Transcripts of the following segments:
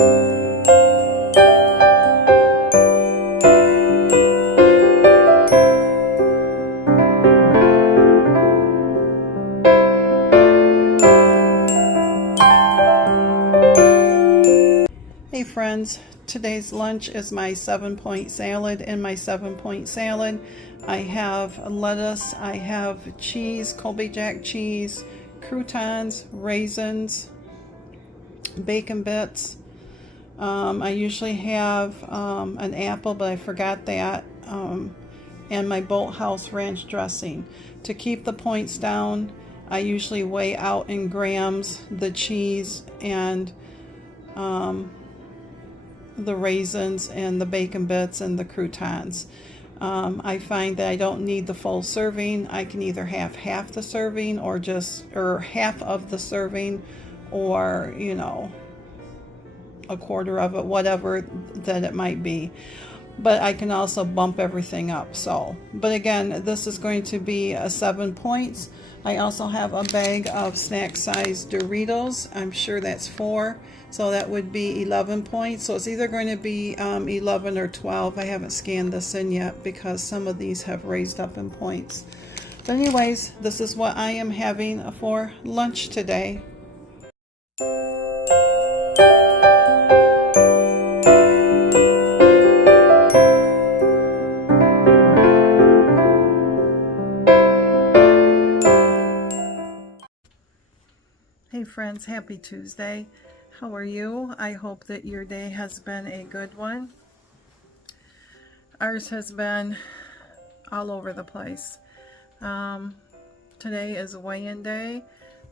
Hey friends, today's lunch is my 7-point salad. In my 7-point salad, I have lettuce, I have cheese, Colby Jack cheese, croutons, raisins, bacon bits. I usually have an apple, but I forgot that, and my Bolt House ranch dressing. To keep the points down, I usually weigh out in grams the cheese and the raisins and the bacon bits and the croutons. I find that I don't need the full serving. I can either have half the serving or half of the serving, or a quarter of it, whatever that it might be. But I can also bump everything up. But again, this is going to be 7 points. I also have a bag of snack size Doritos. I'm sure that's 4. So that would be 11 points. So it's either going to be 11 or 12. I haven't scanned this in yet because some of these have raised up in points. But anyways, this is what I am having for lunch today. Hey friends, happy Tuesday. How are you? I hope that your day has been a good one. Ours has been all over the place. Today is weigh-in day,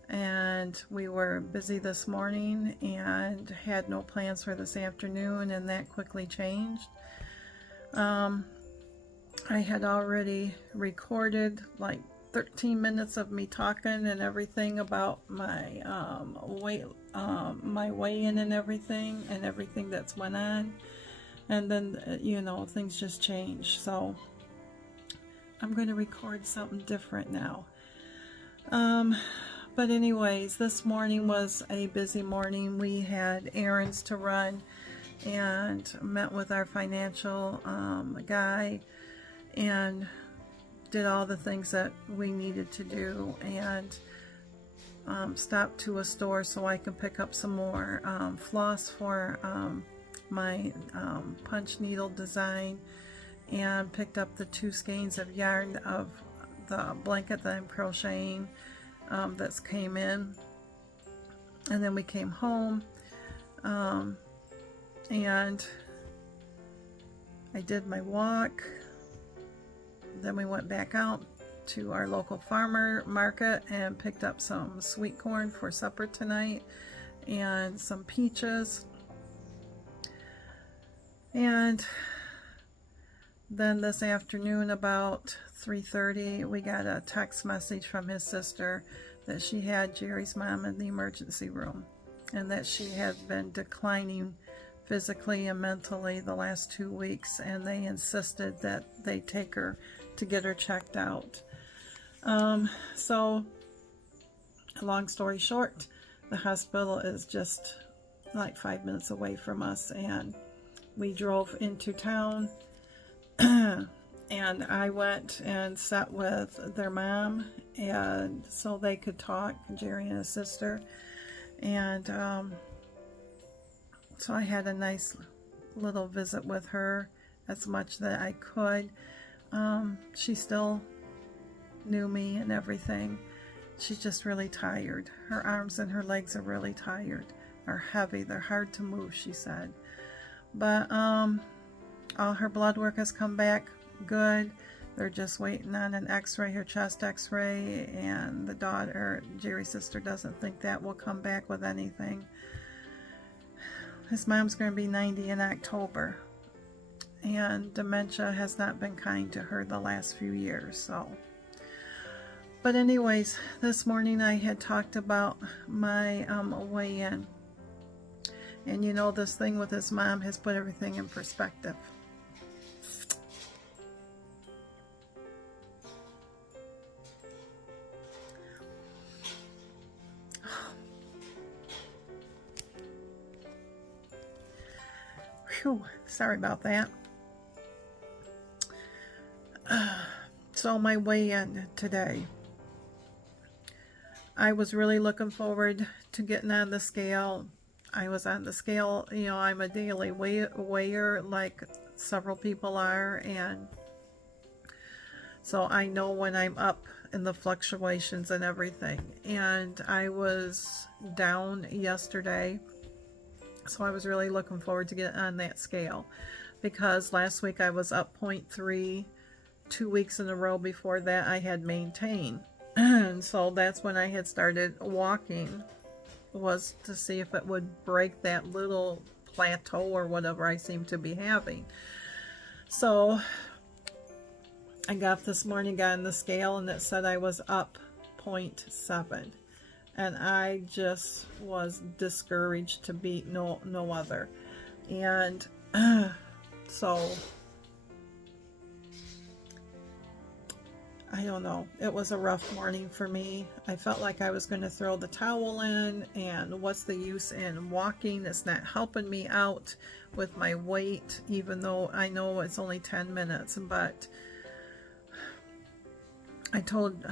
and we were busy this morning and had no plans for this afternoon, and that quickly changed. I had already recorded like 13 minutes of me talking and everything about my my weigh-in and everything that's went on, and then things just changed. So I'm going to record something different now. But anyways, this morning was a busy morning. We had errands to run and met with our financial guy and did all the things that we needed to do, and stopped to a store so I can pick up some more floss for my punch needle design, and picked up the 2 skeins of yarn of the blanket that I'm crocheting that's came in. And then we came home, and I did my walk. Then we went back out to our local farmer market and picked up some sweet corn for supper tonight and some peaches. And then this afternoon about 3:30, we got a text message from his sister that she had Jerry's mom in the emergency room, and that she had been declining physically and mentally the last 2 weeks, and they insisted that they take her to get her checked out. So long story short, the hospital is just like 5 minutes away from us, and we drove into town and I went and sat with their mom, and so they could talk, Jerry and his sister. And so I had a nice little visit with her, as much that I could. She still knew me and everything. She's just really tired. Her arms and her legs are really tired, are heavy, they're hard to move, she said. But all her blood work has come back good. They're just waiting on an x-ray, her chest x-ray, and the daughter, Jerry's sister, doesn't think that will come back with anything. His mom's going to be 90 in October, and dementia has not been kind to her the last few years. So, but anyways, this morning I had talked about my weigh-in, and this thing with his mom has put everything in perspective. Whew, sorry about that. So my weigh-in today. I was really looking forward to getting on the scale. I was on the scale, you know, I'm a daily weigher like several people are, and so I know when I'm up in the fluctuations and everything. And I was down yesterday, so I was really looking forward to getting on that scale, because last week I was up 0.3, 2 weeks in a row before that I had maintained. And so that's when I had started walking, was to see if it would break that little plateau or whatever I seem to be having. So I got this morning, got on the scale, and it said I was up 0.7, and I just was discouraged to beat no other. And so I don't know, it was a rough morning for me. I felt like I was going to throw the towel in, and what's the use in walking? It's not helping me out with my weight, even though I know it's only 10 minutes. But I told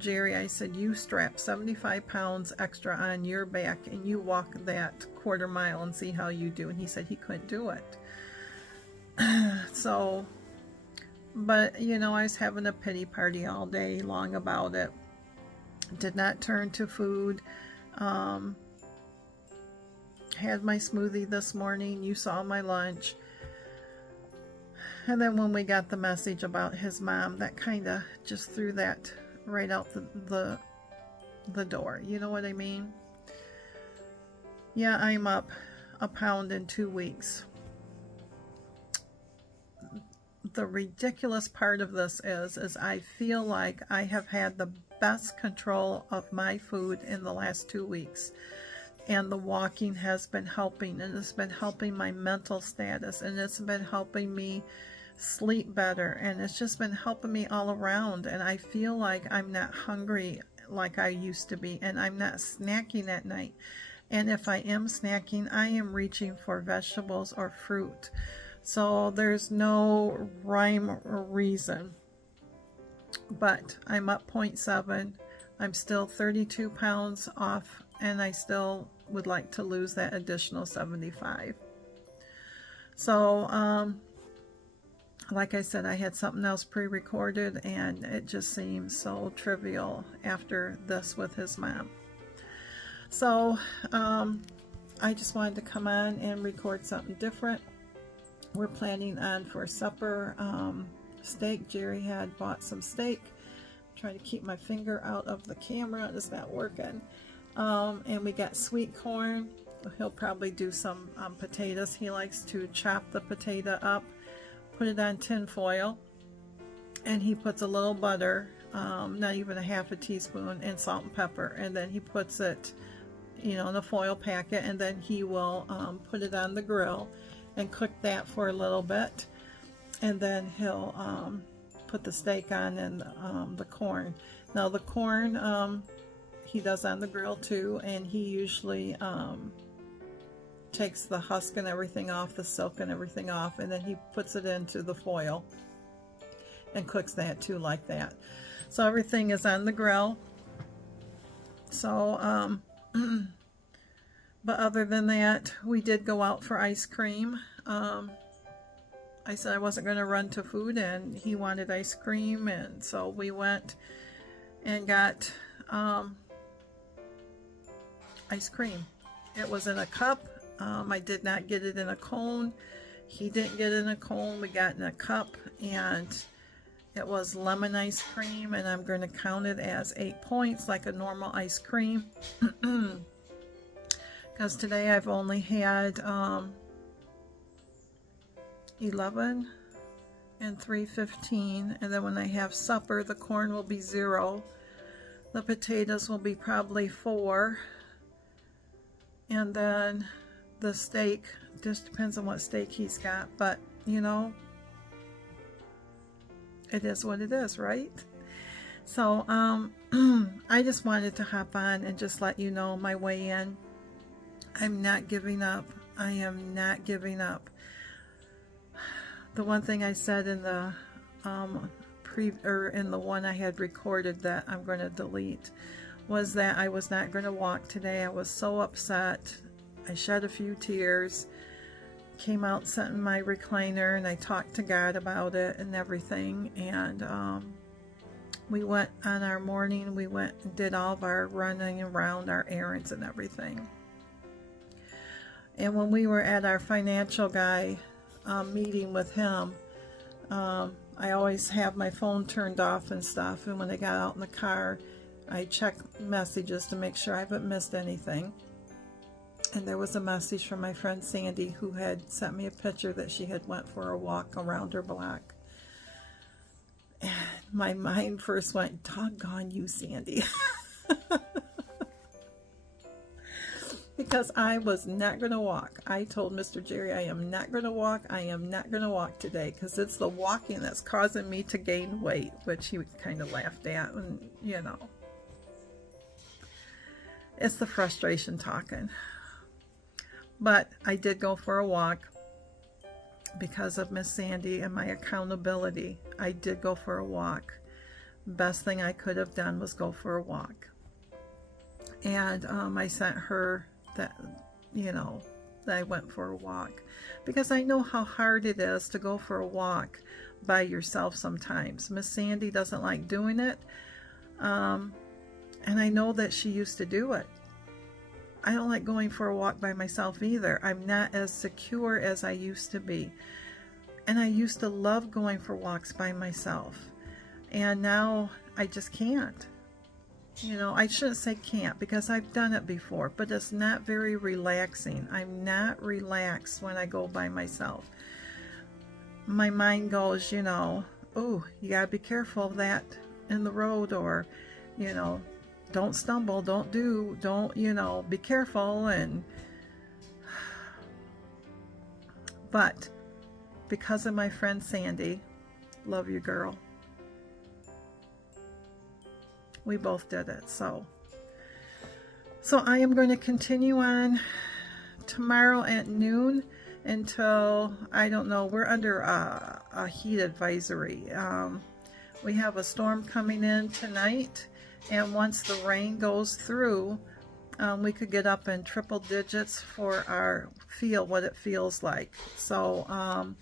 Jerry, I said, you strap 75 pounds extra on your back and you walk that quarter mile and see how you do. And he said he couldn't do it. So, but you know, I was having a pity party all day long about it. Did not turn to food. Had my smoothie this morning. You saw my lunch. And then when we got the message about his mom, that kind of just threw that right out the door. You know what I mean? Yeah, I'm up a pound in 2 weeks. The ridiculous part of this is I feel like I have had the best control of my food in the last 2 weeks. And the walking has been helping, and it's been helping my mental status, and it's been helping me sleep better, and it's just been helping me all around. And I feel like I'm not hungry like I used to be, and I'm not snacking at night. And if I am snacking, I am reaching for vegetables or fruit. So there's no rhyme or reason. But I'm up 0.7. I'm still 32 pounds off, and I still would like to lose that additional 75. So, like I said, I had something else pre-recorded, and it just seems so trivial after this with his mom. So, I just wanted to come on and record something different. We're planning on for supper steak. Jerry had bought some steak. I'm trying to keep my finger out of the camera. It's not working. And we got sweet corn. He'll probably do some potatoes. He likes to chop the potato up, put it on tin foil, and he puts a little butter, not even a half a teaspoon, and salt and pepper, and then he puts it, you know, in a foil packet, and then he will put it on the grill and cook that for a little bit, and then he'll put the steak on and the corn. Now the corn he does on the grill too, and he usually takes the husk and everything off, the silk and everything off, and then he puts it into the foil and cooks that too, like that. So everything is on the grill. So but other than that, we did go out for ice cream. I said I wasn't going to run to food, and he wanted ice cream, and so we went and got ice cream. It was in a cup. I did not get it in a cone. He didn't get it in a cone. We got in a cup, and it was lemon ice cream, and I'm going to count it as 8 points like a normal ice cream. Because today I've only had 11 and 3:15, and then when I have supper, the corn will be 0, the potatoes will be probably 4, and then the steak just depends on what steak he's got, but you know, it is what it is, right? So I just wanted to hop on and just let you know my way in. I'm not giving up. I am not giving up. the one thing I said in the in the one I had recorded that I'm going to delete was that I was not going to walk today. I was so upset. I shed a few tears, came out, sat in my recliner, and I talked to God about it and everything. And we went on our morning, we went and did all of our running around, our errands and everything. And when we were at our financial guy meeting with him, I always have my phone turned off and stuff, and when I got out in the car, I checked messages to make sure I haven't missed anything. And there was a message from my friend Sandy, who had sent me a picture that she had went for a walk around her block. And my mind first went, doggone you, Sandy. Because I was not going to walk. I told Mr. Jerry, I am not going to walk. I am not going to walk today, because it's the walking that's causing me to gain weight, which he kind of laughed at. And, you know, it's the frustration talking. But I did go for a walk because of Miss Sandy and my accountability. I did go for a walk. Best thing I could have done was go for a walk. And I sent her that, you know, that I went for a walk, because I know how hard it is to go for a walk by yourself sometimes. Miss Sandy doesn't like doing it, and I know that she used to do it. I don't like going for a walk by myself either. I'm not as secure as I used to be, and I used to love going for walks by myself, and now I just can't. You know, I shouldn't say can't, because I've done it before, but it's not very relaxing. I'm not relaxed when I go by myself. My mind goes, you know, oh, you gotta be careful of that in the road, or, you know, don't stumble, don't, you know, be careful. And but because of my friend Sandy, love you, girl, we both did it. So I am going to continue on tomorrow at noon until, I don't know, we're under a heat advisory. We have a storm coming in tonight, and once the rain goes through, we could get up in triple digits for what it feels like. So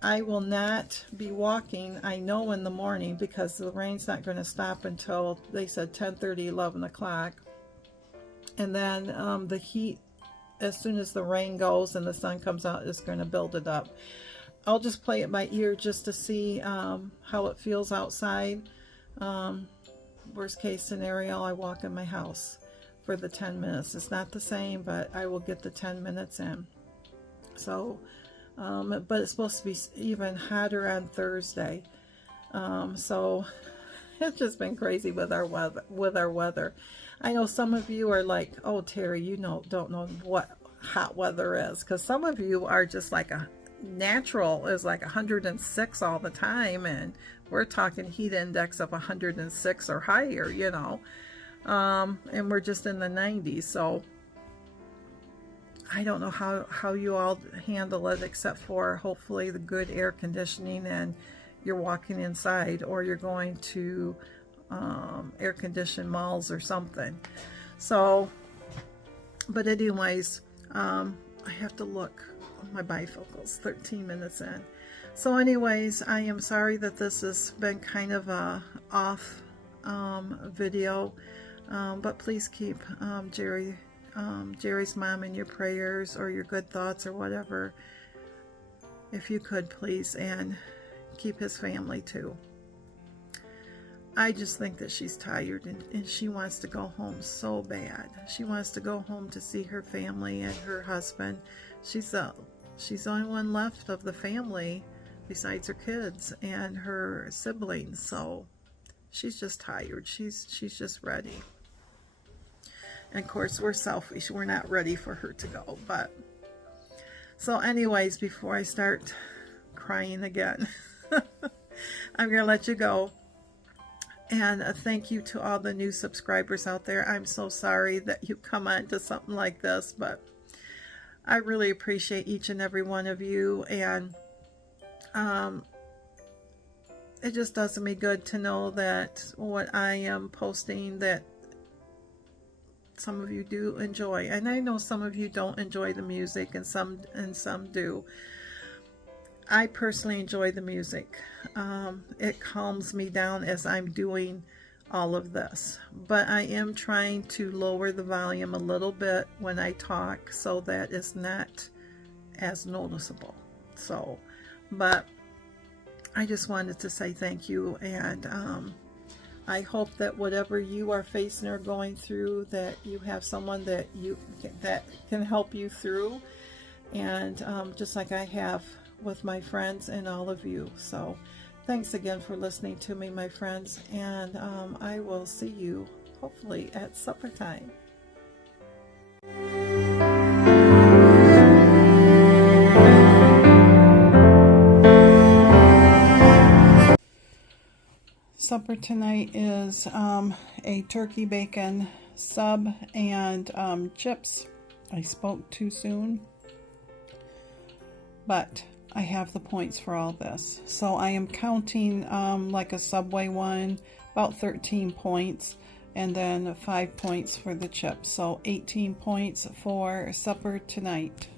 I will not be walking, I know, in the morning, because the rain's not going to stop until, they said, 10:30, 11 o'clock. And then the heat, as soon as the rain goes and the sun comes out, is going to build it up. I'll just play it by ear just to see how it feels outside. Worst case scenario, I walk in my house for the 10 minutes. It's not the same, but I will get the 10 minutes in. So, but it's supposed to be even hotter on Thursday. So it's just been crazy with our weather. I know some of you are like, oh, Terry, you don't know what hot weather is, because some of you are just like natural is like 106 all the time, and we're talking heat index of 106 or higher, you know, and we're just in the 90s. So I don't know how you all handle it, except for hopefully the good air conditioning, and you're walking inside, or you're going to air conditioned malls or something. So, but anyways, I have to look. My bifocals, 13 minutes in. So anyways, I am sorry that this has been kind of a off video, but please keep Jerry's mom in your prayers, or your good thoughts, or whatever, if you could, please, and keep his family too. I just think that she's tired, and she wants to go home so bad. She wants to go home to see her family and her husband. She's the only one left of the family besides her kids and her siblings, so she's just tired. She's just ready. And of course, we're selfish. We're not ready for her to go. But so anyways, before I start crying again, I'm gonna let you go. And thank you to all the new subscribers out there. I'm so sorry that you come on to something like this, but I really appreciate each and every one of you. And It just does me good to know that what I am posting, that some of you do enjoy. And I know some of you don't enjoy the music, and some do. I personally enjoy the music. It calms me down as I'm doing all of this, but I am trying to lower the volume a little bit when I talk so that it's not as noticeable. So, but I just wanted to say thank you, and I hope that whatever you are facing or going through, that you have someone that can help you through, and just like I have with my friends and all of you. So thanks again for listening to me, my friends, and I will see you hopefully at supper time. Supper tonight is a turkey bacon sub and chips. I spoke too soon, but I have the points for all this. So I am counting like a Subway one, about 13 points, and then 5 points for the chips. So 18 points for supper tonight.